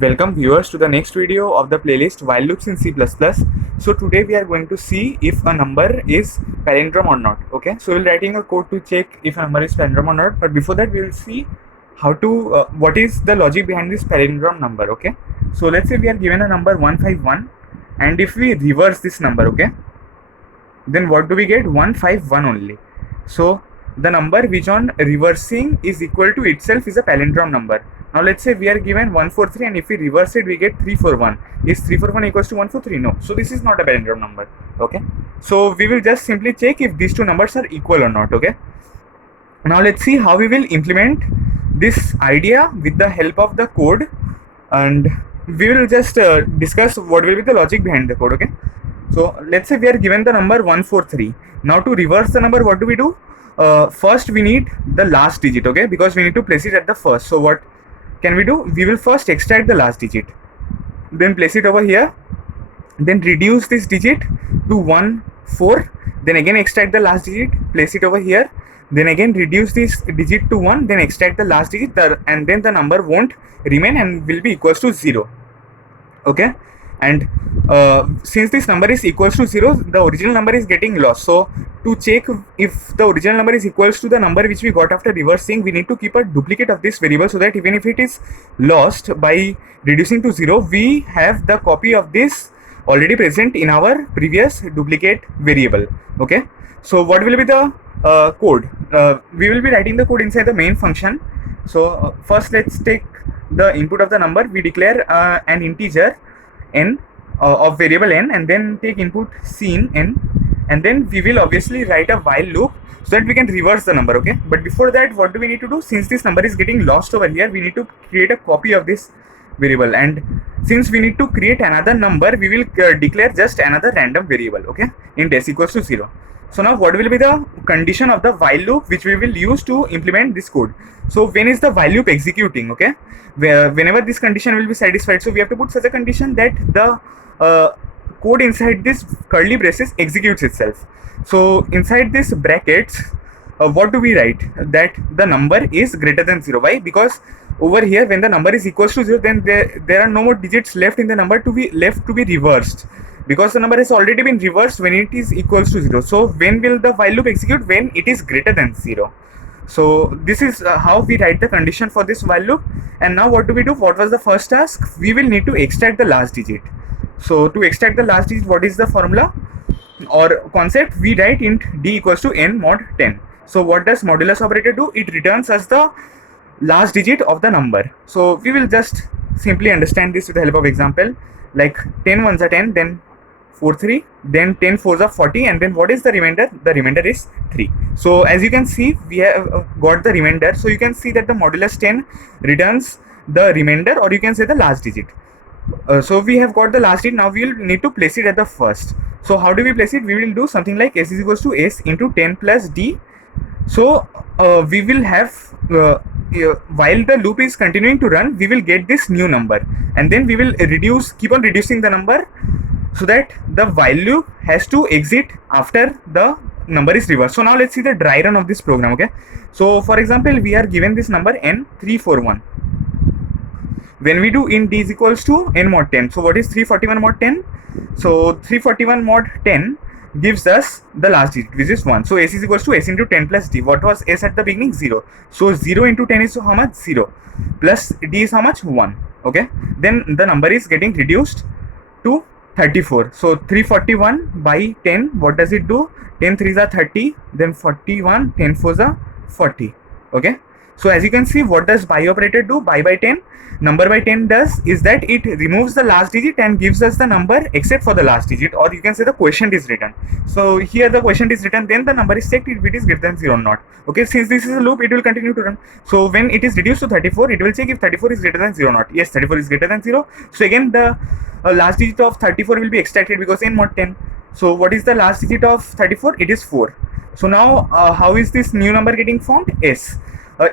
Welcome viewers to the next video of the playlist While Loops in C++. So today we are going to see if a number is palindrome or not. Okay, so we'll writing a code to check if a number is palindrome or not. But before that, we will see how to what is the logic behind this palindrome number. Okay, so let's say we are given a number 151, and if we reverse this number, okay, then what do we get? 151 only. So the number which on reversing is equal to itself is a palindrome number. Now let's say we are given 143, and if we reverse it we get 341. Is 341 equals to 143? No. So this is not a palindrome number. Okay, so we will just simply check if these two numbers are equal or not. Okay, now let's see how we will implement this idea with the help of the code, and we will just discuss what will be the logic behind the code. Okay, so let's say we are given the number 143. Now to reverse the number, what do we do? First we need the last digit, okay, because we need to place it at the first. So what can we do? We will first extract the last digit, then place it over here, then reduce this digit to 1 4, then again extract the last digit, place it over here, then again reduce this digit to 1, then extract the last digit, and then the number won't remain and will be equals to 0. Okay, and since this number is equals to 0, the original number is getting lost. So to check if the original number is equals to the number which we got after reversing, we need to keep a duplicate of this variable, so that even if it is lost by reducing to 0, we have the copy of this already present in our previous duplicate variable. Okay, so what will be the code? We will be writing the code inside the main function. So first let's take the input of the number. We declare an integer n of variable n, and then take input scene n, and then we will obviously write a while loop so that we can reverse the number. Okay, but before that, what do we need to do? Since this number is getting lost over here, we need to create a copy of this variable, and since we need to create another number, we will declare just another random variable, okay, int s equals to 0. So now what will be the condition of the while loop which we will use to implement this code? So when is the while loop executing? Okay, whenever this condition will be satisfied, so we have to put such a condition that the code inside this curly braces executes itself. So inside this brackets, what do we write? That the number is greater than 0. Why? Because over here, when the number is equals to 0, then there are no more digits left in the number to be reversed, because the number has already been reversed when it is equals to 0. So when will the while loop execute? When it is greater than 0. So this is how we write the condition for this while loop. And now what do we do? What was the first task? We will need to extract the last digit. So to extract the last digit, what is the formula or concept? We write int d equals to n mod 10. So what does modulus operator do? It returns us the last digit of the number. So we will just simply understand this with the help of example, like 10 ones are 10, then 4 3, then 10 fours are 40, and then what is the remainder? The remainder is 3. So as you can see, we have got the remainder. So you can see that the modulus 10 returns the remainder, or you can say the last digit. So we have got the last digit. Now we will need to place it at the first. So how do we place it? We will do something like s is equals to s into 10 plus d. So we will have while the loop is continuing to run, we will get this new number, and then we will keep on reducing the number, so that the while loop has to exit after the number is reversed. So now let's see the dry run of this program. Okay, so for example, we are given this number n341. When we do int d is equals to n mod 10, so what is 341 mod 10? So 341 mod 10 gives us the last digit, which is 1. So s is equals to s into 10 plus d. What was s at the beginning? 0. So 0 into 10 is how much? 0. Plus d is how much? 1. Okay, then the number is getting reduced to 34. So 341 by 10, what does it do? 10 3s are 30, then 41, 10 4s are 40. Okay, so as you can see, what does by operator do? By 10, number by 10 does is that it removes the last digit and gives us the number except for the last digit, or you can say the quotient is written. So here the quotient is written, then the number is checked if it is greater than 0 or not. Okay, since this is a loop, it will continue to run. So when it is reduced to 34, it will check if 34 is greater than 0 or not. Yes, 34 is greater than 0. So again the last digit of 34 will be extracted, because n mod 10. So what is the last digit of 34? It is 4. So now how is this new number getting formed? S.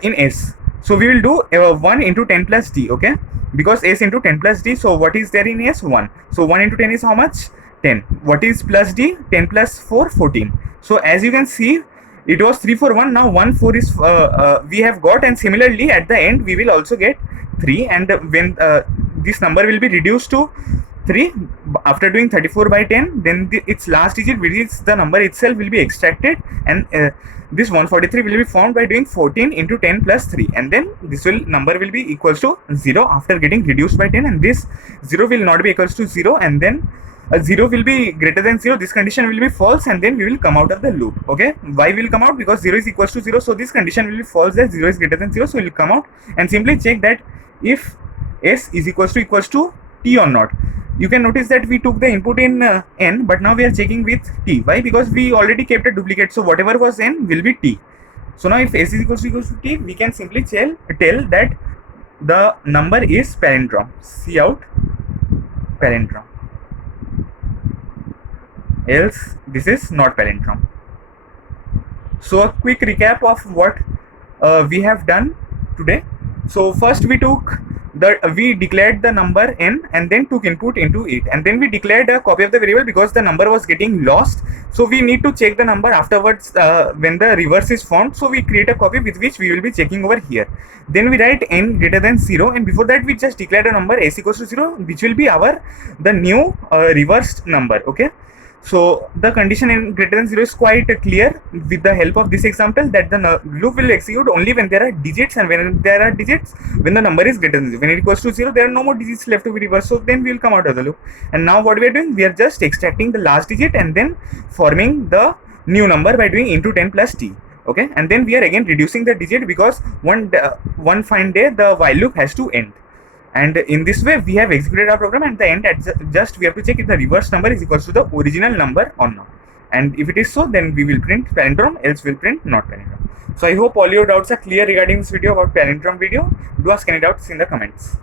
In S. So we will do 1 into 10 plus d, okay, because s into 10 plus d. So what is there in s? 1. So 1 into 10 is how much? 10. What is plus d? 10 plus 4, 14. So as you can see, it was 341. Now 1 4 is we have got, and similarly at the end we will also get 3, and when this number will be reduced to 3 after doing 34 by 10, then its last digit, which is the number itself, will be extracted, and this 143 will be formed by doing 14 into 10 plus 3, and then this number will be equals to 0 after getting reduced by 10, and this 0 will not be equals to 0, and then 0 will be greater than 0. This condition will be false, and then we will come out of the loop. Okay, why will come out? Because 0 is equals to 0, so this condition will be false, that 0 is greater than 0, so we will come out and simply check that if s is equals to t or not. You can notice that we took the input in n, but now we are checking with t. Why? Because we already kept a duplicate, so whatever was n will be t. So now if s is equals to t, we can simply tell that the number is palindrome. See out palindrome. Else this is not palindrome. So a quick recap of what we have done today. So first we declared the number n and then took input into it, and then we declared a copy of the variable because the number was getting lost. So we need to check the number afterwards when the reverse is formed. So we create a copy with which we will be checking over here. Then we write n greater than 0, and before that we just declared a number s equals to 0, which will be the new reversed number. Okay. So the condition in greater than 0 is quite clear with the help of this example, that the loop will execute only when there are digits, and when there are digits, when the number is greater than 0. When it equals to 0, there are no more digits left to be reversed, so then we will come out of the loop. And now what we are doing, we are just extracting the last digit and then forming the new number by doing into 10 plus t. Okay, and then we are again reducing the digit because one fine day the while loop has to end. And in this way we have executed our program, and at the end just we have to check if the reverse number is equals to the original number or not, and if it is so, then we will print palindrome, else we'll print not palindrome. So I hope all your doubts are clear regarding this video about palindrome video. Do ask any doubts in the comments.